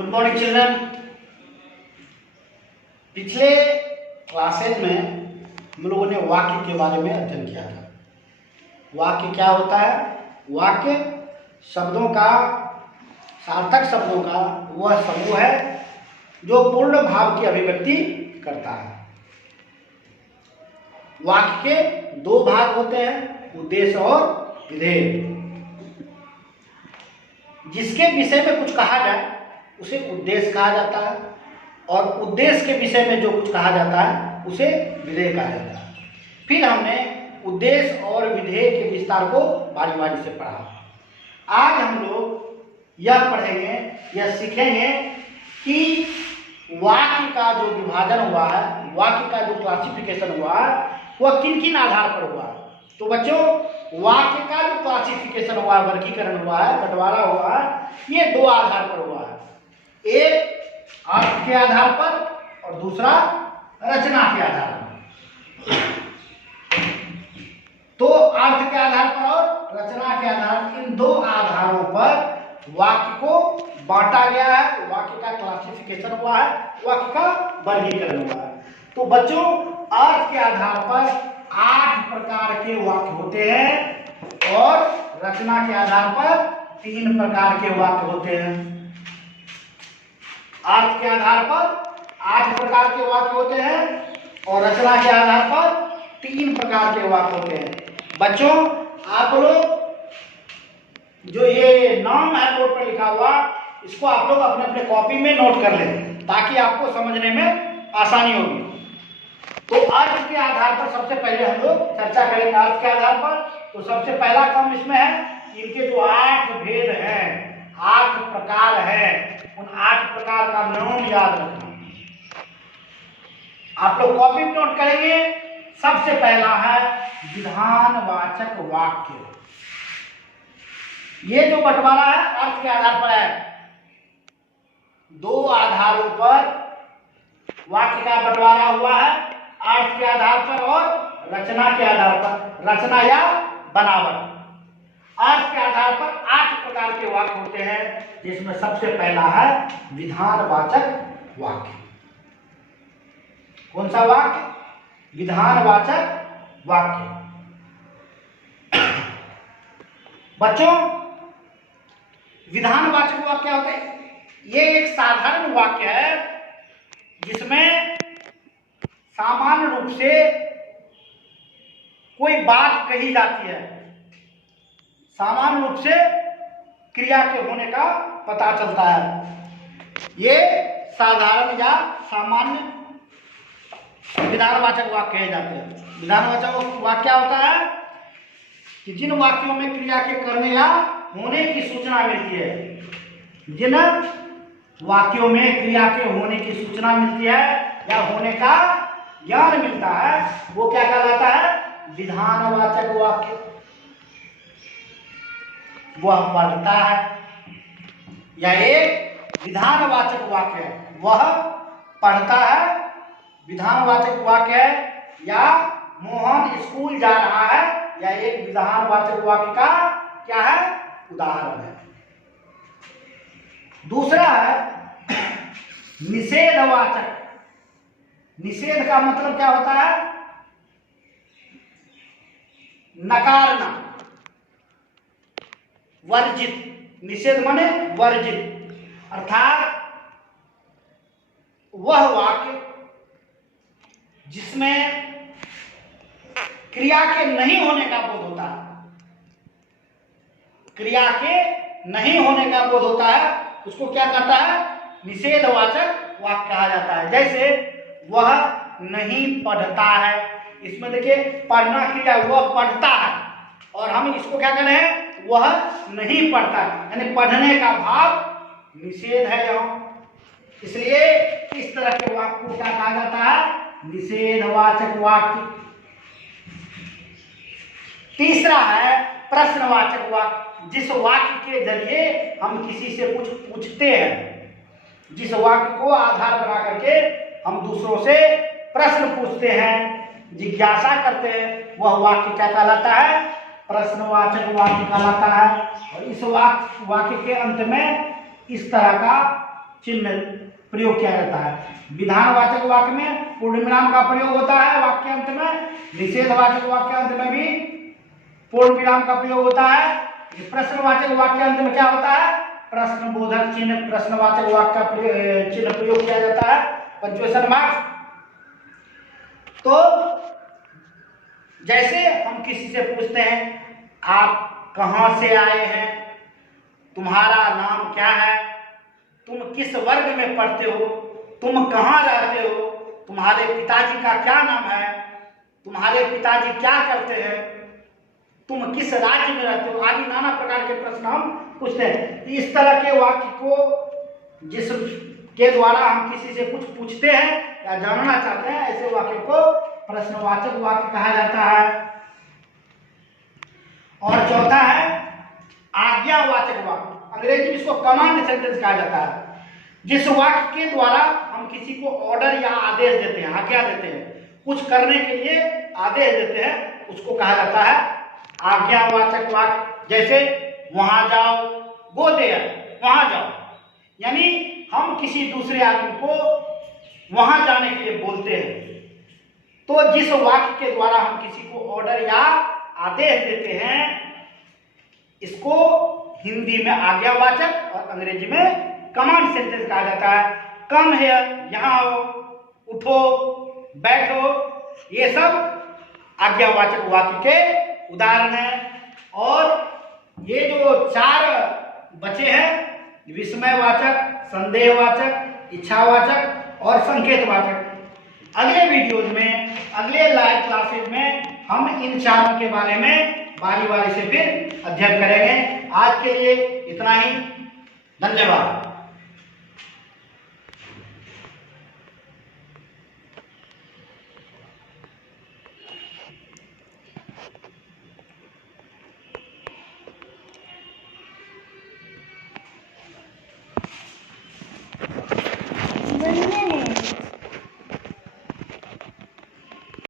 Good morning children. पिछले classes में हम लोगों ने वाक्य के बारे में अध्ययन किया था। वाक्य क्या होता है? वाक्य शब्दों का, सार्थक शब्दों का वह समूह है जो पूर्ण भाव की अभिव्यक्ति करता है। वाक्य के दो भाग होते हैं, उद्देश्य और विधेय। जिसके विषय में कुछ कहा जाए उसे उद्देश्य कहा जाता है और उद्देश्य के विषय में जो कुछ कहा जाता है उसे विधेय कहा जाता है। फिर हमने उद्देश्य और विधेय के विस्तार को बारी बारी से पढ़ा। आज हम लोग यह पढ़ेंगे, यह सीखेंगे कि वाक्य का जो विभाजन हुआ है, वाक्य का जो क्लासिफिकेशन हुआ है, वह किन किन आधार पर हुआ है। तो बच्चों, वाक्य का जो क्लासिफिकेशन हुआ है, वर्गीकरण हुआ है, बंटवारा हुआ है, ये दो आधार पर हुआ है। एक अर्थ के आधार पर और दूसरा रचना के आधार पर। तो अर्थ के आधार पर और रचना के आधार पर, इन दो आधारों पर वाक्य को बांटा गया है, वाक्य का क्लासिफिकेशन हुआ है, वाक्य का वर्गीकरण हुआ है। तो बच्चों, अर्थ के आधार पर 8 प्रकार के वाक्य होते हैं और रचना के आधार पर 3 प्रकार के वाक्य होते हैं। अर्थ के आधार पर 8 प्रकार के वाक्य होते हैं और रचना के आधार पर 3 प्रकार के वाक्य होते हैं। बच्चों, आप लोग जो ये नाम है बोर्ड पर लिखा हुआ, इसको आप लोग अपने अपने कॉपी में नोट कर लें ताकि आपको समझने में आसानी होगी। तो अर्थ के आधार पर सबसे पहले हम लोग चर्चा करेंगे। अर्थ के आधार पर तो सबसे पहला क्रम इसमें है, इनके जो 8 भेद हैं, 8 प्रकार हैं, उन 8 प्रकार का नाम याद रखना। आप लोग कॉपी में नोट करेंगे। सबसे पहला है विधानवाचक वाक्य। ये जो बंटवारा है अर्थ के आधार पर है। 2 आधारों पर वाक्य का बंटवारा हुआ है, अर्थ के आधार पर और रचना के आधार पर, रचना या बनावट। अर्थ के आधार पर 8 प्रकार के वाक्य होते हैं, जिसमें सबसे पहला है विधानवाचक वाक्य। कौन सा वाक्य? विधानवाचक वाक्य। बच्चों, विधानवाचक वाक्य क्या होता है? ये एक साधारण वाक्य है जिसमें सामान्य रूप से कोई बात कही जाती है, सामान्य रूप से क्रिया के होने का पता चलता है। ये साधारण या सामान्य विधानवाचक वाक्य कहे जाते हैं। विधानवाचक वाक्य क्या होता है कि जिन वाक्यों में क्रिया के करने या होने की सूचना मिलती है, जिन वाक्यों में क्रिया के होने की सूचना मिलती है या होने का ज्ञान मिलता है, वो क्या कहलाता है? विधानवाचक वाक्य। वह पढ़ता है, या एक विधानवाचक वाक्य है, वह पढ़ता है, विधानवाचक वाक्य है। या मोहन स्कूल जा रहा है, या एक विधानवाचक वाक्य का क्या है? उदाहरण है। दूसरा है निषेधवाचक। निषेध का मतलब क्या होता है? नकारना, वर्जित। निषेध माने वर्जित, अर्थात वह वाक्य जिसमें क्रिया के नहीं होने का बोध होता है, क्रिया के नहीं होने का बोध होता है, उसको क्या कहता है? निषेधवाचक वाक्य कहा जाता है। जैसे वह नहीं पढ़ता है, इसमें देखिए पढ़ना क्रिया, वह पढ़ता है और हम इसको क्या कह रहे हैं? वह नहीं पढ़ता, यानी पढ़ने का भाव निषेध है यहाँ। इसलिए इस तरह के वाक्य को क्या कहा जाता है? निषेधवाचक वाक्य। तीसरा है प्रश्नवाचक वाक्य। जिस वाक्य के जरिए हम किसी से कुछ पूछते हैं, जिस वाक्य को आधार बना करके हम दूसरों से प्रश्न पूछते हैं, जिज्ञासा करते हैं, वह वाक्य क्या कहलाता है? प्रश्नवाचक वाक्य कहलाता है। और इस वाक्य के अंत में इस तरह का चिन्ह प्रयोग किया जाता है। विधानवाचक वाक्य में पूर्ण विराम का प्रयोग होता है वाक्यांत में, निषेधवाचक वाक्यांत में भी पूर्ण विराम का प्रयोग होता है। प्रश्नवाचक वाक्यांत में क्या होता है, प्रश्नबोधक चिन्ह प्रश्नवाचक वाक्य का चिन्ह प्रयोग किया जाता है, पंक्चुएशन मार्क्स। तो जैसे हम किसी से पूछते हैं आप कहाँ से आए हैं, तुम्हारा नाम क्या है, तुम किस वर्ग में पढ़ते हो, तुम कहाँ रहते हो, तुम्हारे पिताजी का क्या नाम है, तुम्हारे पिताजी क्या करते हैं, तुम किस राज्य में रहते हो, आदि नाना प्रकार के प्रश्न हम पूछते हैं। इस तरह के वाक्य को जिसके द्वारा हम किसी से कुछ पूछते हैं या जानना चाहते हैं, ऐसे वाक्य को प्रश्नवाचक वाक्य कहा जाता है। और चौथा है आज्ञावाचक वाक्य, अंग्रेजी में इसको कमांड सेंटेंस कहा जाता है। जिस वाक्य के द्वारा हम किसी को ऑर्डर या आदेश देते हैं, आज्ञा देते हैं, कुछ करने के लिए आदेश देते हैं, उसको कहा जाता है आज्ञावाचक वाक्य। जैसे वहां जाओ, गो देयर, वहां जाओ, यानी हम किसी दूसरे आदमी को वहां जाने के लिए बोलते हैं। तो जिस वाक्य के द्वारा हम किसी को ऑर्डर या आदेश देते हैं, इसको हिंदी में आज्ञावाचक और अंग्रेजी में कमांड सेंटेंस कहा जाता है। कम हियर, यहाँ आओ, उठो, बैठो, ये सब आज्ञावाचक वाक्य के उदाहरण हैं। और ये जो चार बचे हैं, विस्मयवाचक, संदेहवाचक, इच्छावाचक और संकेतवाचक, अगले वीडियोज में, अगले लाइव क्लासेज में हम इन चारों के बारे में बारी बारी से फिर अध्ययन करेंगे। आज के लिए इतना ही, धन्यवाद।